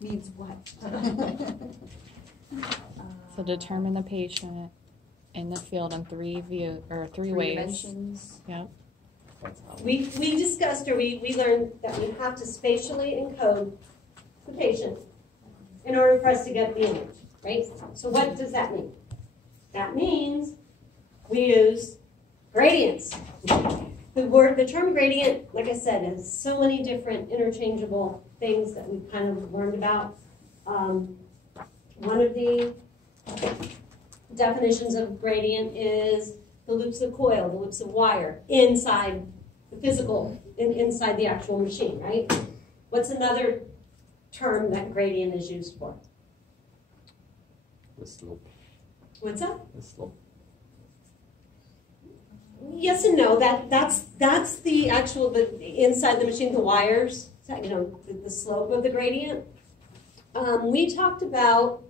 Means what? So determine the patient in the field in three ways. Dimensions. Yep. We discussed, or we learned that we have to spatially encode the patient in order for us to get the image, right? So what does that mean? That means we use gradients. The term gradient, like I said, has so many different interchangeable things that we've kind of learned about. One of the definitions of gradient is the loops of coil, the loops of wire inside the physical, inside the actual machine, right? What's another term that gradient is used for? The slope. What's that? The slope. Yes and no. That's the actual inside the machine, the wires. You know, the slope of the gradient. We talked about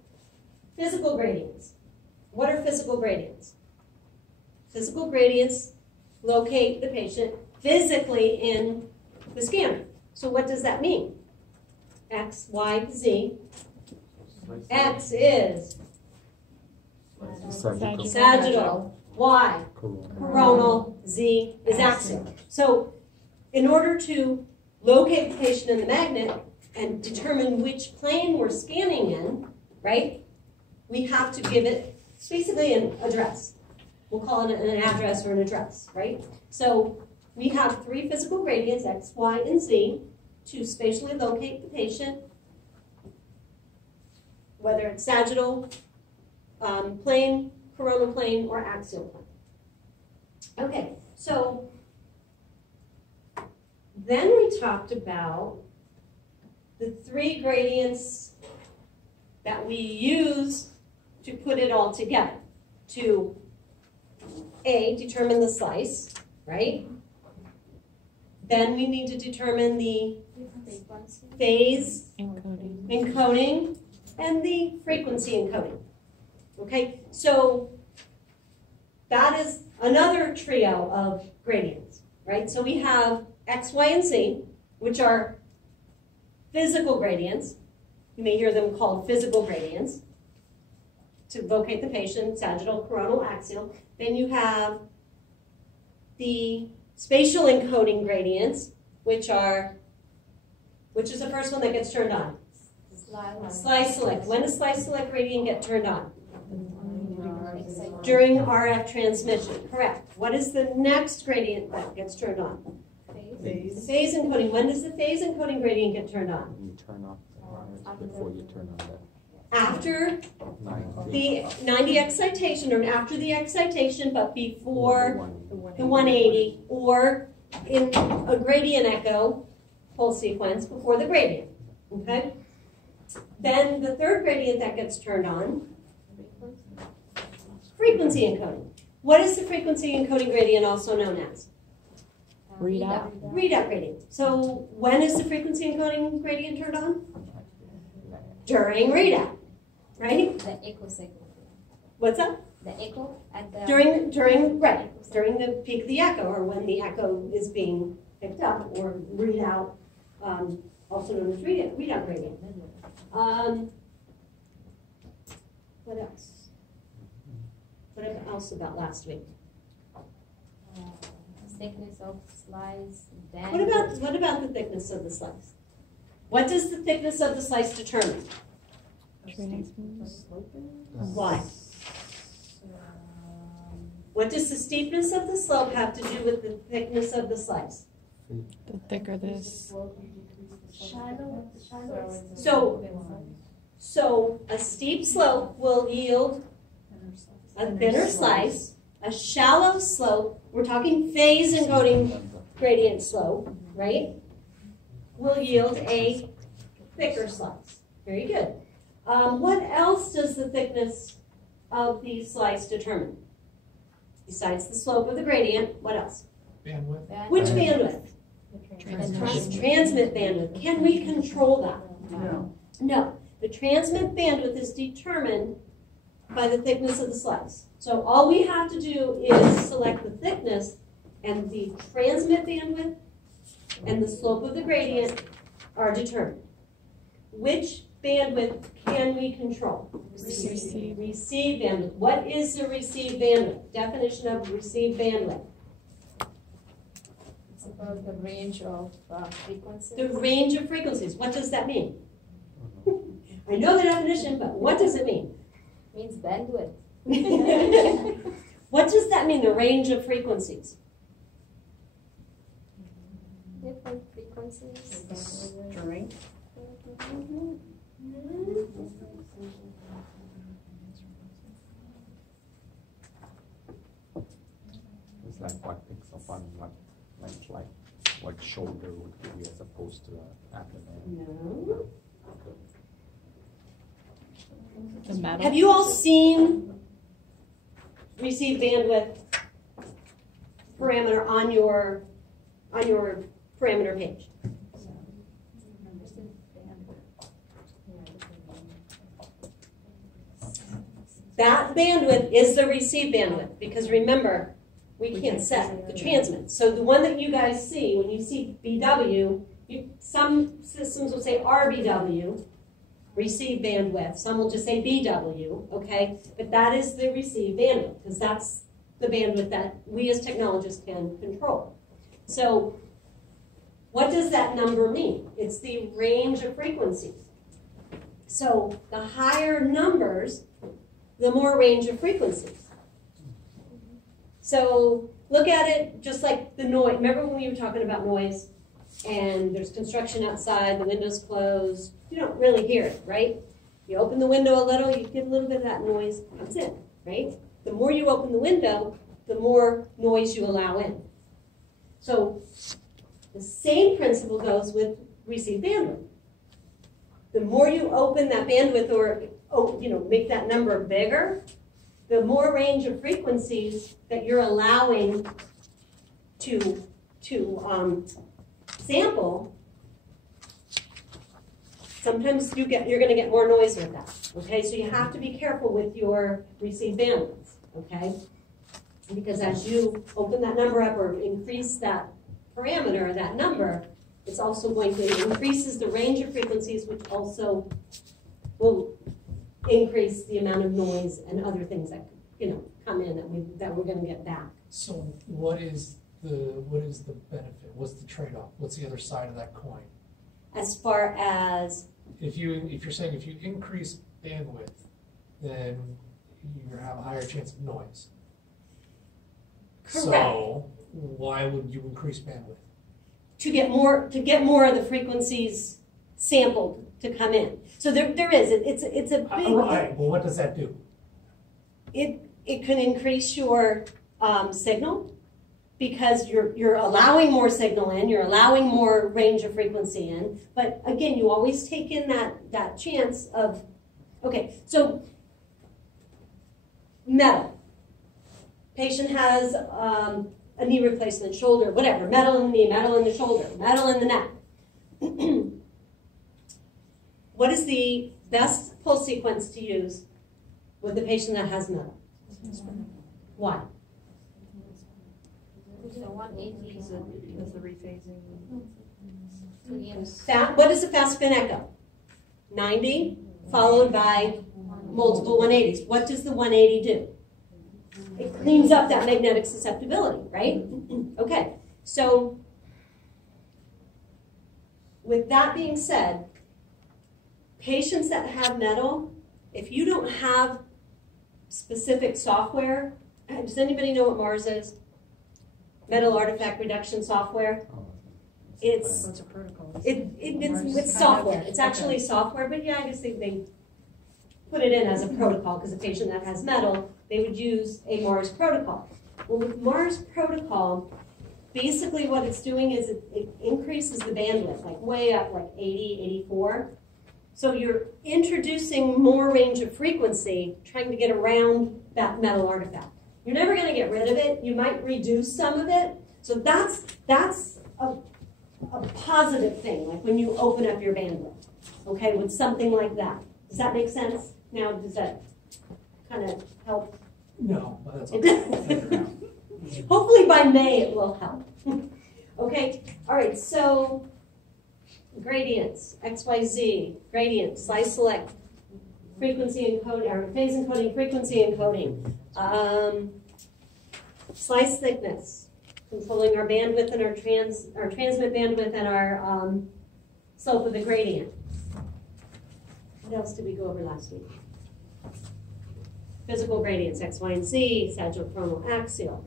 physical gradients. What are physical gradients? Physical gradients locate the patient physically in the scanner. So what does that mean? X, Y, Z. X is sagittal. Y, coronal. Z is axial. So in order to locate the patient in the magnet and determine which plane we're scanning in, right, we have to give it basically an address. We'll call it an address or an address, right? So we have three physical gradients, X, Y, and Z, to spatially locate the patient, whether it's sagittal plane, coronal plane, or axial plane. Okay, so then we talked about the three gradients that we use to put it all together. To A, determine the slice, right? Then we need to determine the phase encoding and the frequency encoding. Okay, so that is another trio of gradients, right? So we have X, Y, and Z, which are physical gradients. You may hear them called physical gradients to locate the patient, sagittal, coronal, axial. Then you have the spatial encoding gradients, which is the first one that gets turned on? Slice select. When does slice select gradient get turned on? During RF transmission, correct. What is the next gradient that gets turned on? Phase. Phase encoding. When does the phase encoding gradient get turned on? You turn off before you turn on that. After the 90 excitation, or after the excitation, but before the 180, or in a gradient echo pulse sequence before the gradient. Okay? Then the third gradient that gets turned on, frequency encoding. What is the frequency encoding gradient also known as? Readout. Readout gradient. So when is the frequency encoding gradient turned on? During readout, right? The echo cycle. What's that? The echo at the During the peak of the echo, or when the echo is being picked up, or readout, also known as readout gradient. What else? What else about last week? thickness of slice. What about the thickness of the slice? What does the thickness of the slice determine? Why? What does the steepness of the slope have to do with the thickness of the slice? The thicker this. So a steep slope will yield a thinner slice. A shallow slope, we're talking phase encoding gradient slope, right? Will yield a thicker slice. Very good. What else does the thickness of the slice determine? Besides the slope of the gradient, what else? Bandwidth. Which bandwidth? Transmit bandwidth. Can we control that? No. No. The transmit bandwidth is determined by the thickness of the slice. So all we have to do is select the thickness, and the transmit bandwidth and the slope of the gradient are determined. Which bandwidth can we control? Receive. Receive bandwidth. What is the receive bandwidth? Definition of receive bandwidth. It's about the range of frequencies. The range of frequencies. What does that mean? I know the definition, but what does it mean? Means bandwidth. What does that mean, the range of frequencies? Different frequencies. Strength. It's like what picks up on what, like shoulder would be as opposed to abdomen. No. The metal. Have you all seen receive bandwidth parameter on your parameter page? That bandwidth is the receive bandwidth, because remember, we can't set the transmit. So the one that you guys see, when you see BW, some systems will say RBW, receive bandwidth. Some will just say BW, okay? But that is the receive bandwidth, because that's the bandwidth that we as technologists can control. So what does that number mean? It's the range of frequencies. So the higher numbers, the more range of frequencies. So look at it just like the noise. Remember when we were talking about noise and there's construction outside, the window's closed, you don't really hear it, right? You open the window a little, you get a little bit of that noise, that's it, right? The more you open the window, the more noise you allow in. So the same principle goes with receive bandwidth. The more you open that bandwidth or make that number bigger, the more range of frequencies that you're allowing to sample. Sometimes you're going to get more noise with that. Okay, so you have to be careful with your receive bandwidth. Okay, because as you open that number up or increase that parameter, that number, it's also going to increases the range of frequencies, which also will increase the amount of noise and other things that come in that we're going to get back. So what is the benefit? What's the trade-off? What's the other side of that coin? As far as If you're saying if you increase bandwidth, then you have a higher chance of noise. Correct. So why would you increase bandwidth? to get more of the frequencies sampled to come in. So there is it's a big. Right. Well, what does that do? It can increase your signal because you're allowing more signal in, you're allowing more range of frequency in. But again, you always take in that chance of, okay, so metal. Patient has a knee replacement, shoulder, whatever, metal in the knee, metal in the shoulder, metal in the neck. What is the best pulse sequence to use with the patient that has metal? Why? So 180 Because the rephasing. What is a fast spin echo? 90 followed by multiple 180s. What does the 180 do? It cleans up that magnetic susceptibility, right? Okay, so with that being said, patients that have metal, if you don't have specific software, does anybody know what MARS is? Metal artifact reduction software. It's What's a protocol? it's software. It's actually software, but yeah, I guess they put it in as a protocol because a patient that has metal, they would use a MARS protocol. Well, with MARS protocol, basically what it's doing is it increases the bandwidth, like way up, like 80, 84. So you're introducing more range of frequency, trying to get around that metal artifact. You're never going to get rid of it. You might reduce some of it. So that's a positive thing, like when you open up your bandwidth, okay, with something like that. Does that make sense? Now, does that kind of help? No, but that's It okay. does. Hopefully by May it will help. Okay, all right, so gradients, XYZ, gradient, slice select, frequency encoding, or phase encoding, frequency encoding, slice thickness, controlling our bandwidth and our transmit bandwidth and our slope of the gradient. What else did we go over last week? Physical gradients, X, Y, and Z, sagittal, coronal, axial.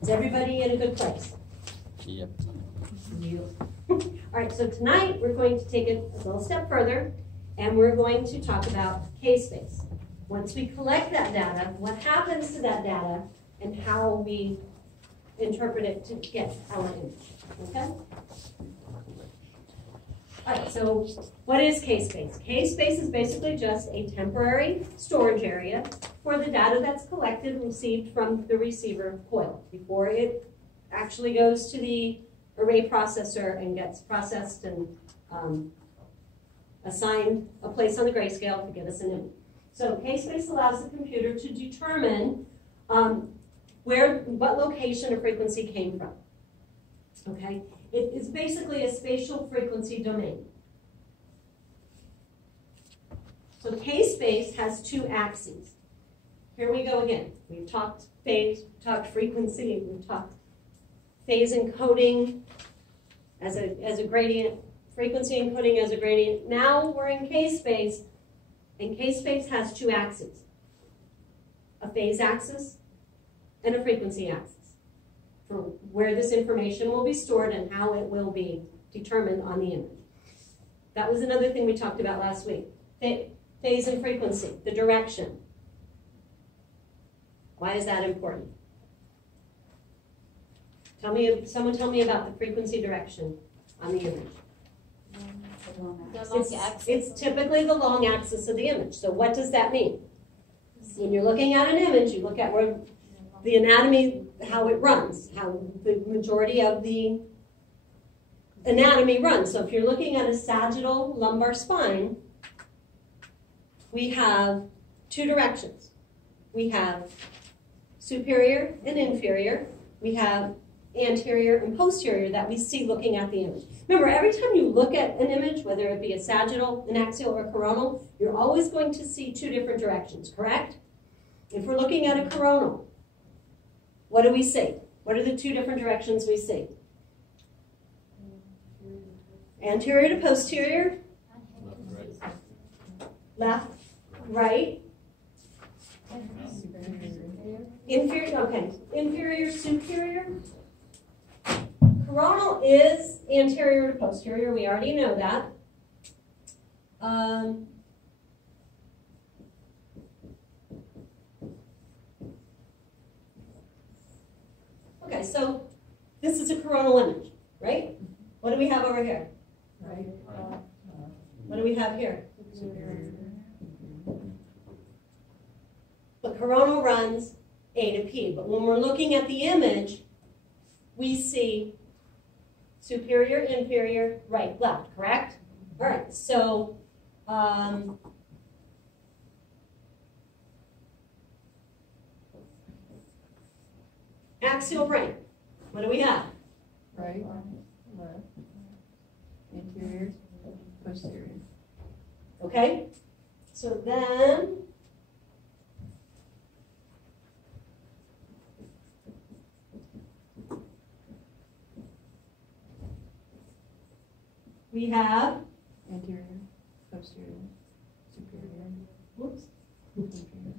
Is everybody in a good place? Yep. All right, so tonight we're going to take it a little step further, and we're going to talk about K-space. Once we collect that data, what happens to that data, and how we interpret it to get our image, okay? All right, so what is K-space? K-space is basically just a temporary storage area for the data that's collected and received from the receiver coil before it actually goes to the array processor and gets processed and assigned a place on the grayscale to get us an image. So K-space allows the computer to determine what location a frequency came from. Okay? It is basically a spatial frequency domain. So K-space has two axes. Here we go again. We've talked phase, we've talked frequency, we've talked phase encoding as a gradient, frequency encoding as a gradient. Now we're in K-space, and K-space has two axes. A phase axis and a frequency axis, for where this information will be stored and how it will be determined on the image. That was another thing we talked about last week. Phase and frequency, the direction. Why is that important? Someone tell me about the frequency direction on the image. It's typically the long axis of the image. So what does that mean? When you're looking at an image, you look at where the anatomy, how it runs, how the majority of the anatomy runs. So if you're looking at a sagittal lumbar spine, we have two directions. We have superior and inferior. We have anterior and posterior that we see looking at the image. Remember, every time you look at an image, whether it be a sagittal, an axial, or coronal, you're always going to see two different directions, correct? If we're looking at a coronal, what do we see? What are the two different directions we see? Anterior to posterior. Left, right. Inferior, okay. Inferior, superior. Coronal is anterior to posterior. We already know that. Okay, so this is a coronal image, right? What do we have over here? Right. What do we have here? The coronal runs A to P, but when we're looking at the image, we see superior, inferior, right, left, correct? All right, so axial brain, what do we have? Right, left, anterior, posterior. Okay, so then we have, Anterior, posterior, superior, whoops, inferior.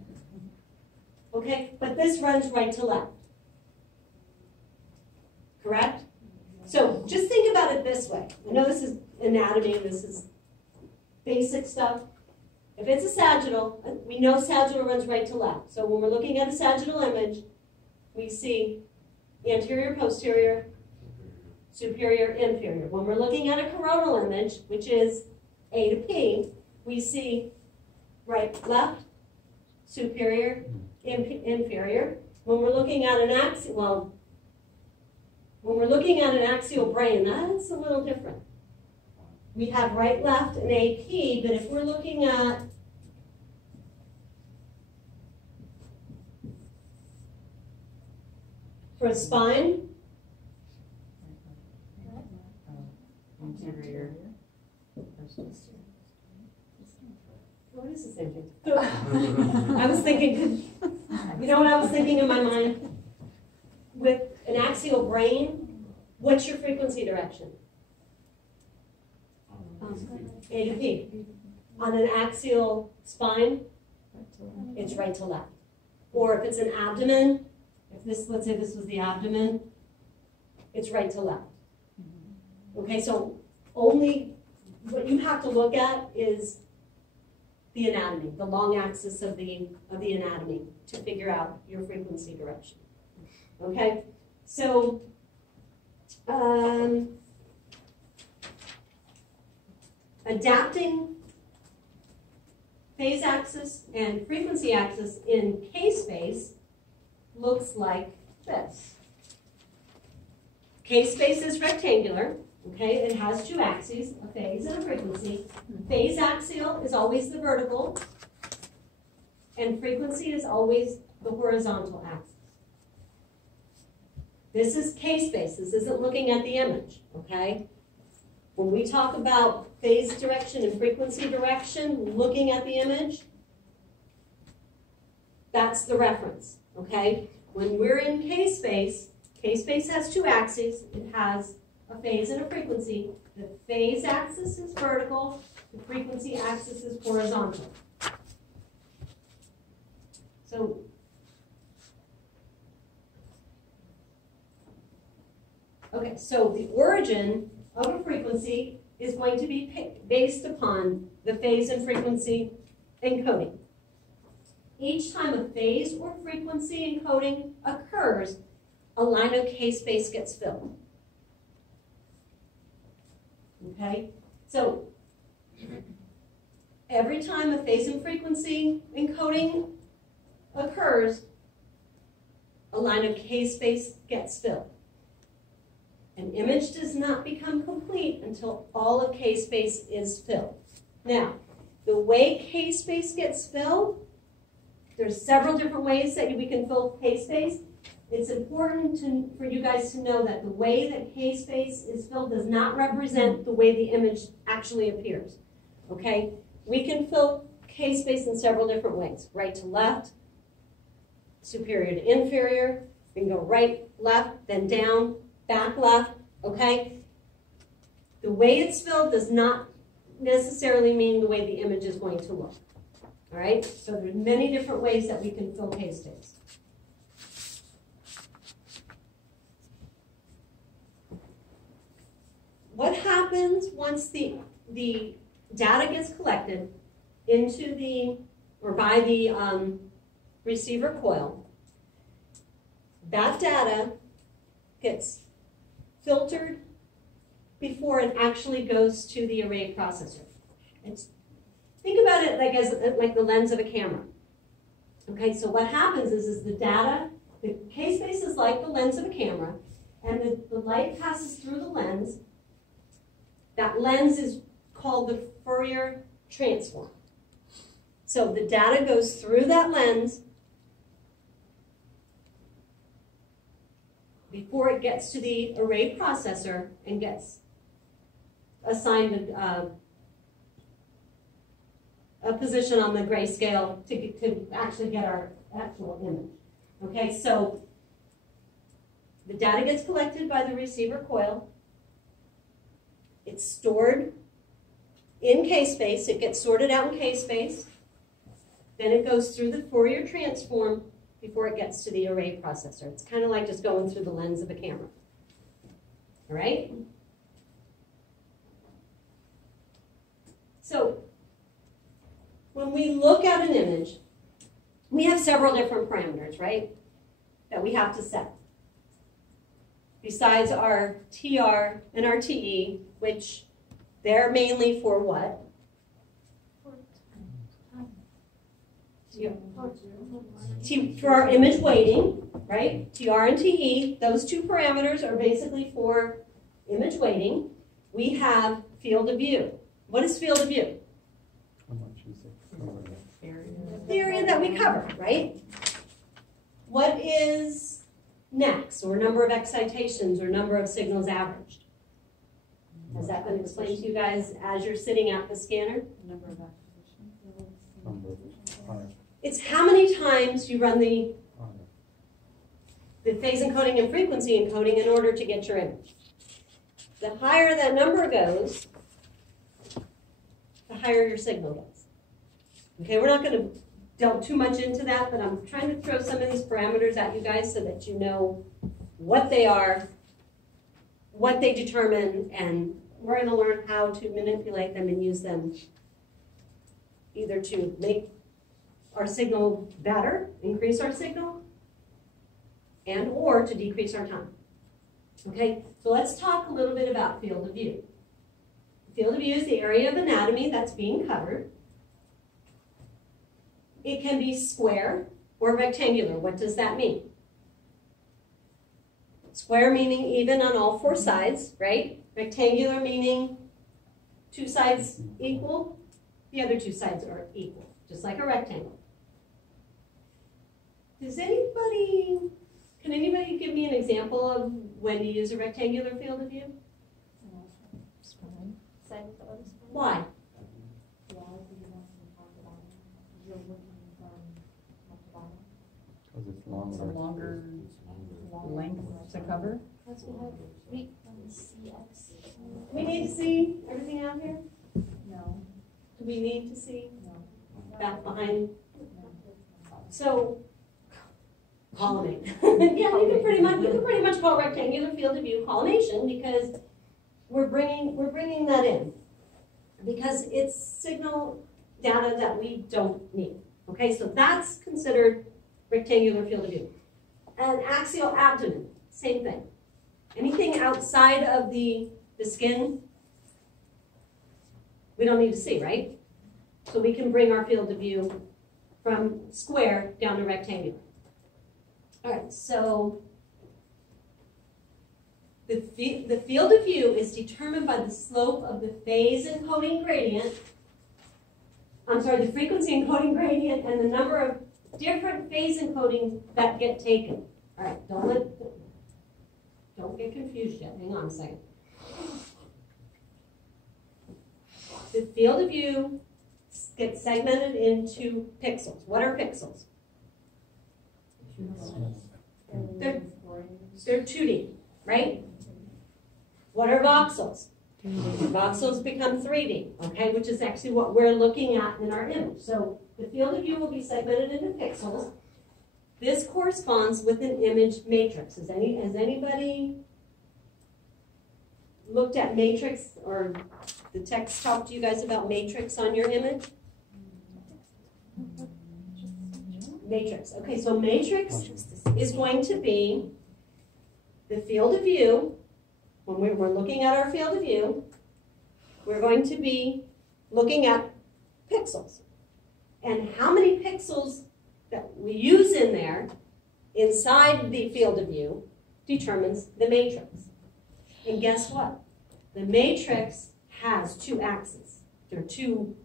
okay, but this runs right to left. Correct? So just think about it this way. I know this is anatomy, this is basic stuff. If it's a sagittal, we know sagittal runs right to left. So when we're looking at a sagittal image, we see anterior, posterior, superior, inferior. When we're looking at a coronal image, which is A to P, we see right, left, superior, inferior. When we're looking at an axial, well, when we're looking at an axial brain, that's a little different. We have right, left, and AP, but if we're looking at for a spine, Interior. Posterior. What is the same thing? I was thinking, you know what I was thinking in my mind? With an axial brain, what's your frequency direction? A to B. On an axial spine, it's right to left. Or if it's an abdomen, if this, let's say this was the abdomen, it's right to left. Okay, so only what you have to look at is the anatomy, the long axis of the anatomy to figure out your frequency direction. Okay, so adapting phase axis and frequency axis in K-space looks like this. K-space is rectangular, okay? It has two axes, a phase and a frequency. Phase axial is always the vertical, and frequency is always the horizontal axis. This is K-space. This isn't looking at the image, okay? When we talk about phase direction and frequency direction, looking at the image, that's the reference, okay? When we're in K-space, K-space has two axes. It has a phase and a frequency. The phase axis is vertical. The frequency axis is horizontal. So, okay, so the origin of a frequency is going to be based upon the phase and frequency encoding. Each time a phase or frequency encoding occurs, a line of K-space gets filled. Okay, so every time a phase and frequency encoding occurs, a line of K-space gets filled. An image does not become complete until all of K-space is filled. Now, the way K-space gets filled, there's several different ways that we can fill K-space. It's important for you guys to know that the way that K-space is filled does not represent the way the image actually appears. Okay? We can fill K-space in several different ways. Right to left, superior to inferior. We can go right, left, then down, back left, okay? The way it's filled does not necessarily mean the way the image is going to look. All right? So there's many different ways that we can fill K-space. What happens once the data gets collected into the, or by the receiver coil? That data gets filtered before it actually goes to the array processor. Think about it like as like the lens of a camera. Okay, so what happens is the data, the K-space is like the lens of a camera, and the light passes through the lens. That lens is called the Fourier transform. So the data goes through that lens before it gets to the array processor and gets assigned a position on the grayscale to actually get our actual image. Okay, so the data gets collected by the receiver coil. It's stored in K-space. It gets sorted out in K-space. Then it goes through the Fourier transform before it gets to the array processor. It's kind of like just going through the lens of a camera. All right? So when we look at an image, we have several different parameters, right, that we have to set. Besides our TR and our TE, which they're mainly for what? For our image weighting, right? TR and TE, those two parameters are basically for image weighting. We have field of view. What is field of view? How much is it? The area that we cover, right? What is next, or number of excitations, or number of signals averaged? Has that been explained to you guys as you're sitting at the scanner? Number of acquisitions. Number, It's how many times you run the phase encoding and frequency encoding in order to get your image. The higher that number goes, the higher your signal gets. Okay, we're not going to delve too much into that, but I'm trying to throw some of these parameters at you guys so that you know what they are, what they determine, and we're going to learn how to manipulate them and use them either to make our signal better, increase our signal, and or to decrease our time. Okay, so let's talk a little bit about field of view. Field of view is the area of anatomy that's being covered. It can be square or rectangular. What does that mean? Square meaning even on all four sides, right? Rectangular meaning two sides equal, the other two sides are equal, just like a rectangle. Can anybody give me an example of when you use a rectangular field of view? Spine. Why? because it's It's a longer. longer length to cover. Because we have frequency X. We need to see everything out here? No, Do we need to see no. back behind? So, collimate. Yeah, you can pretty much call rectangular field of view collimation because we're bringing that in because it's signal data that we don't need. Okay, so that's considered rectangular field of view. And axial abdomen, same thing. Anything outside of the skin, we don't need to see, right? So we can bring our field of view from square down to rectangular. All right, so the field of view is determined by the slope of the phase encoding gradient. I'm sorry, the frequency encoding gradient and the number of different phase encodings that get taken. All right, don't get confused yet. Hang on a second. The field of view gets segmented into pixels. What are pixels? They're 2D, right? What are voxels? Voxels become 3D, okay, which is actually what we're looking at in our image. So the field of view will be segmented into pixels. This corresponds with an image matrix. Has anybody looked at matrix, or the text talked to you guys about matrix on your image? Matrix. Okay, so matrix is going to be the field of view. When we're looking at our field of view, we're going to be looking at pixels. And how many pixels that we use in there inside the field of view determines the matrix. And guess what? The matrix has two axes. There are two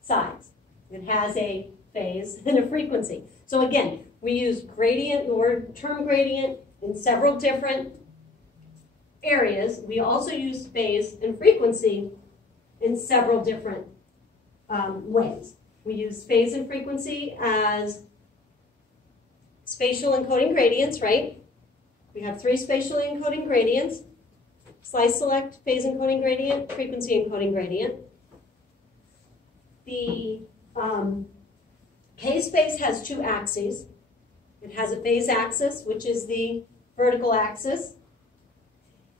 sides. It has a phase and a frequency. So again, we use gradient, the word term gradient, in several different areas. We also use phase and frequency in several different ways. We use phase and frequency as spatial encoding gradients, right? We have 3 spatially encoding gradients: slice select, phase encoding gradient, frequency encoding gradient. The K-space has 2 axes. It has a phase axis, which is the vertical axis,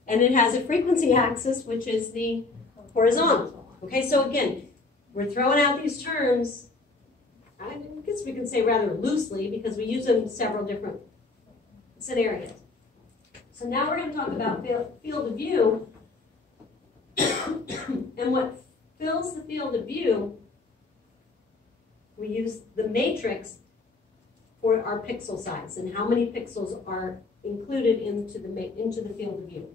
and it has a frequency axis, which is the horizontal. Okay, so again, we're throwing out these terms, I guess we can say rather loosely, because we use them in several different scenarios. So now we're going to talk about field of view, and what fills the field of view. We use the matrix for our pixel size and how many pixels are included into the field of view.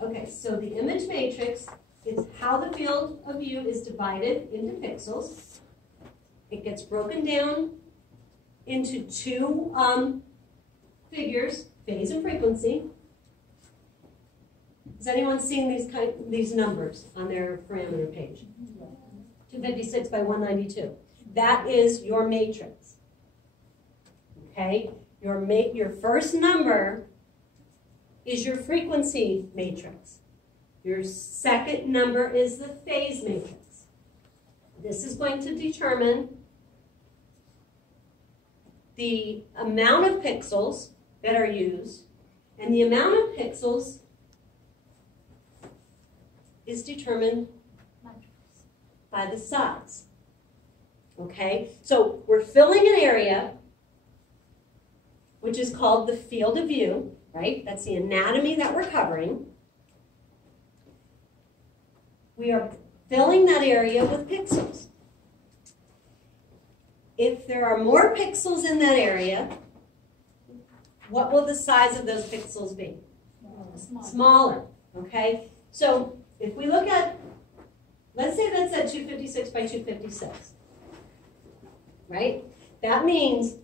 Okay, so the image matrix is how the field of view is divided into pixels. It gets broken down into 2 figures, phase and frequency. Has anyone seen these numbers on their parameter page? 256 by 192. That is your matrix. Okay? Your first number is your frequency matrix. Your second number is the phase matrix. This is going to determine the amount of pixels that are used, and the amount of pixels is determined by the size. Okay? So we're filling an area which is called the field of view, right? That's the anatomy that we're covering. We are filling that area with pixels. If there are more pixels in that area, what will the size of those pixels be? Smaller, okay? So if we look at, let's say that's at 256 by 256, right? That means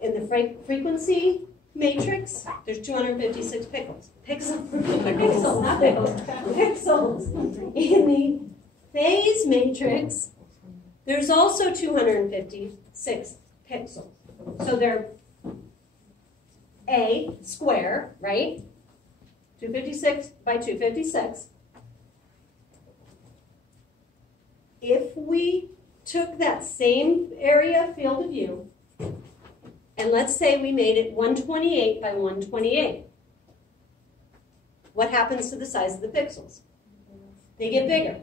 in the frequency matrix, there's 256 pixels. Pixels, not pickles. Pixels. In the phase matrix, there's also 256 pixels. So they're A square, right? 256 by 256. If we took that same area field of view, and let's say we made it 128 by 128, what happens to the size of the pixels? They get bigger.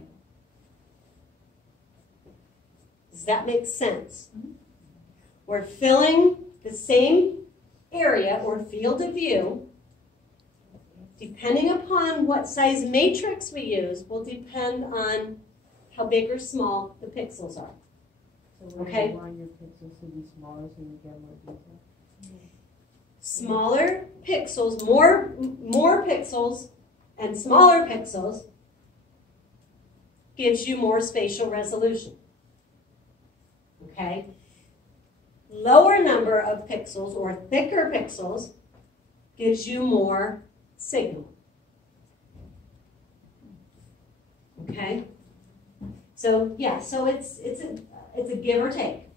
Does that make sense? We're filling the same area or field of view. Depending upon what size matrix we use will depend on how big or small the pixels are. So okay? You want your pixels to be smaller so you get more detail? Smaller pixels, more pixels and smaller pixels gives you more spatial resolution. Okay? Lower number of pixels or thicker pixels gives you more signal. Okay? So yeah, so it's a give or take.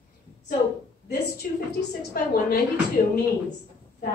So this 256 by 192 means that